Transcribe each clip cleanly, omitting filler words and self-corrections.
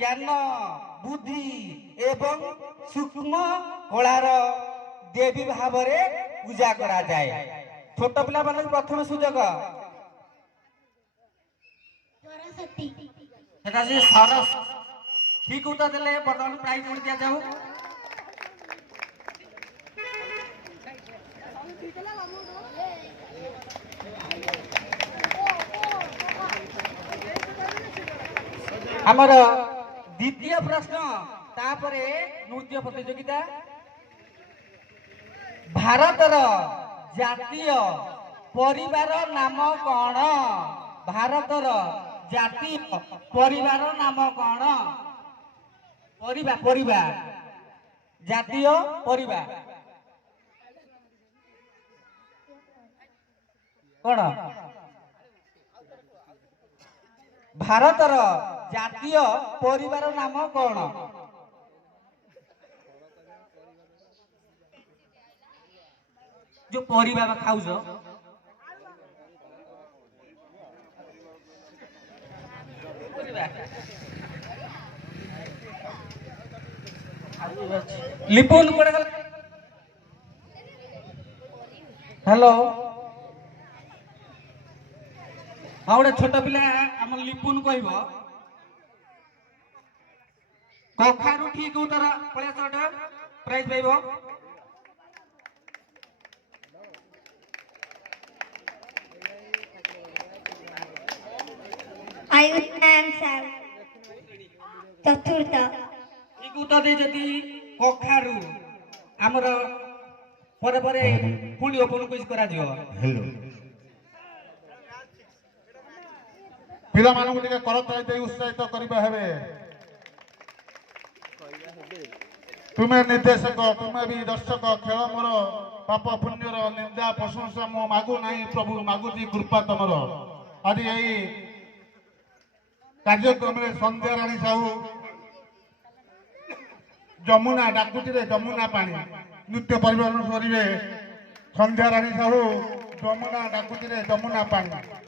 ज्ञान बुद्धि एवं सूक्ष्म कलार देवी भाव पूजा करा जाए। छोट पिला मान प्रथम सुजोग सरस ठीक उत्तर देले बर्तमान प्राइज दिया जाऊ। आमर द्वितीय प्रश्न तापरे नृत्य प्रतियोगिता। भारतर जातीय परिवार नाम कौन? भारतर जातीय परिवार नाम कौन? परिवार जातीय परिवार कौन? भारतर जातीय परिवार नाम कौन? जो परिवार खाऊस लिपुन हेलो हाँ गोटे छोट पिला आम लिपुन कह कखारू ठीक उत्तर पलिया प्राइज पाइब। चतुर्थ ठीक उत्तर दे कखारू आमर परे परे पुणी ओपन क्विज करा दियो। हेलो पिला मानू टिके करताई दे उत्साहित करिबा हेबे। तुम्हें निर्देशक तुम्हें भी दर्शक खेल मोर पाप पुण्यर निंदा प्रशंसा मो मागु नहीं प्रभु मागुची कृपा तमर। आज यही कार्यक्रम में संध्या राणी साहू जमुना डाकुटी जमुना पानी नृत्य परिवेशन करेंगे। संध्या राणी साहू जमुना डाकुटी जमुना पानी।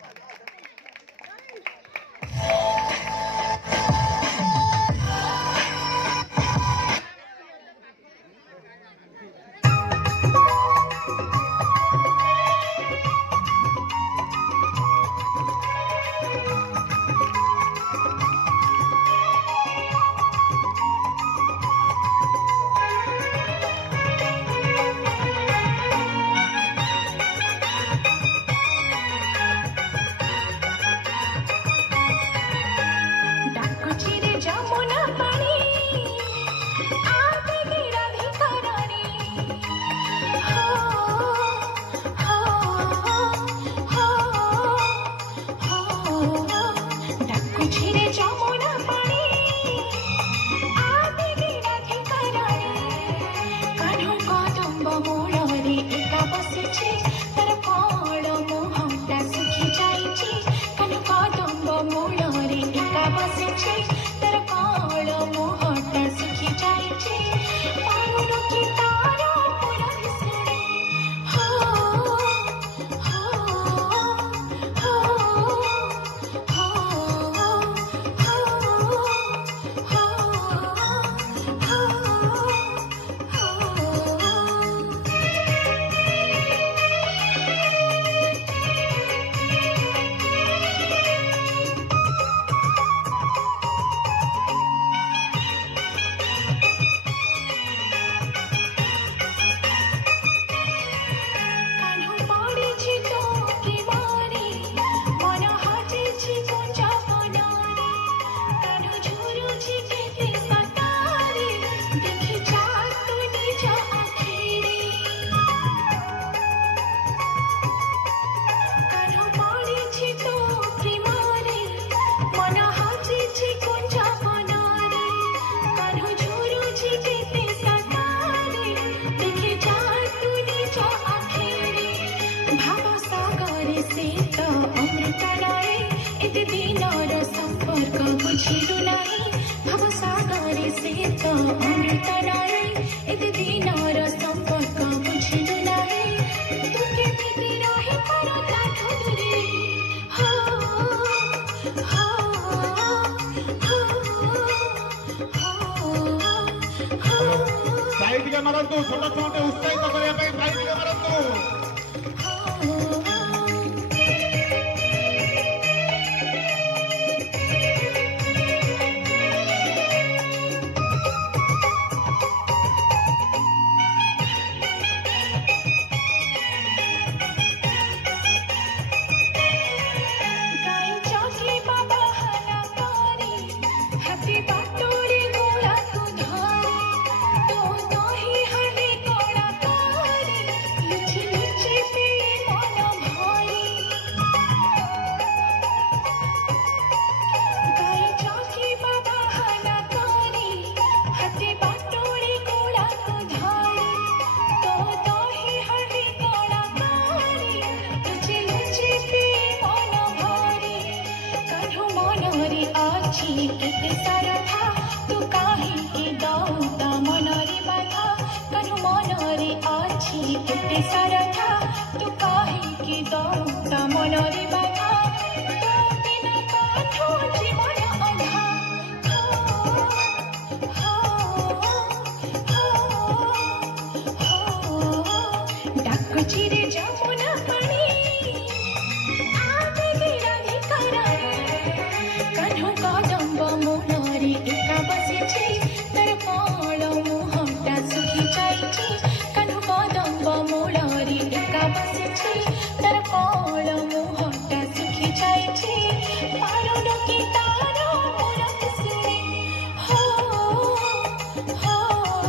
ଟିକେ ମାରନ୍ତୁ ଛୋଟ ଛୁଆଟେ ଉତ୍ସାହିତ କରିବା ପାଇଁ ତାଳି ଟିକେ ମାରନ୍ତୁ।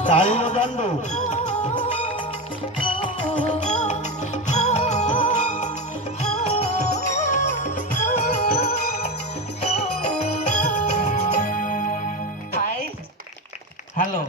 ताली बजाନ୍ତୁ। हेलो।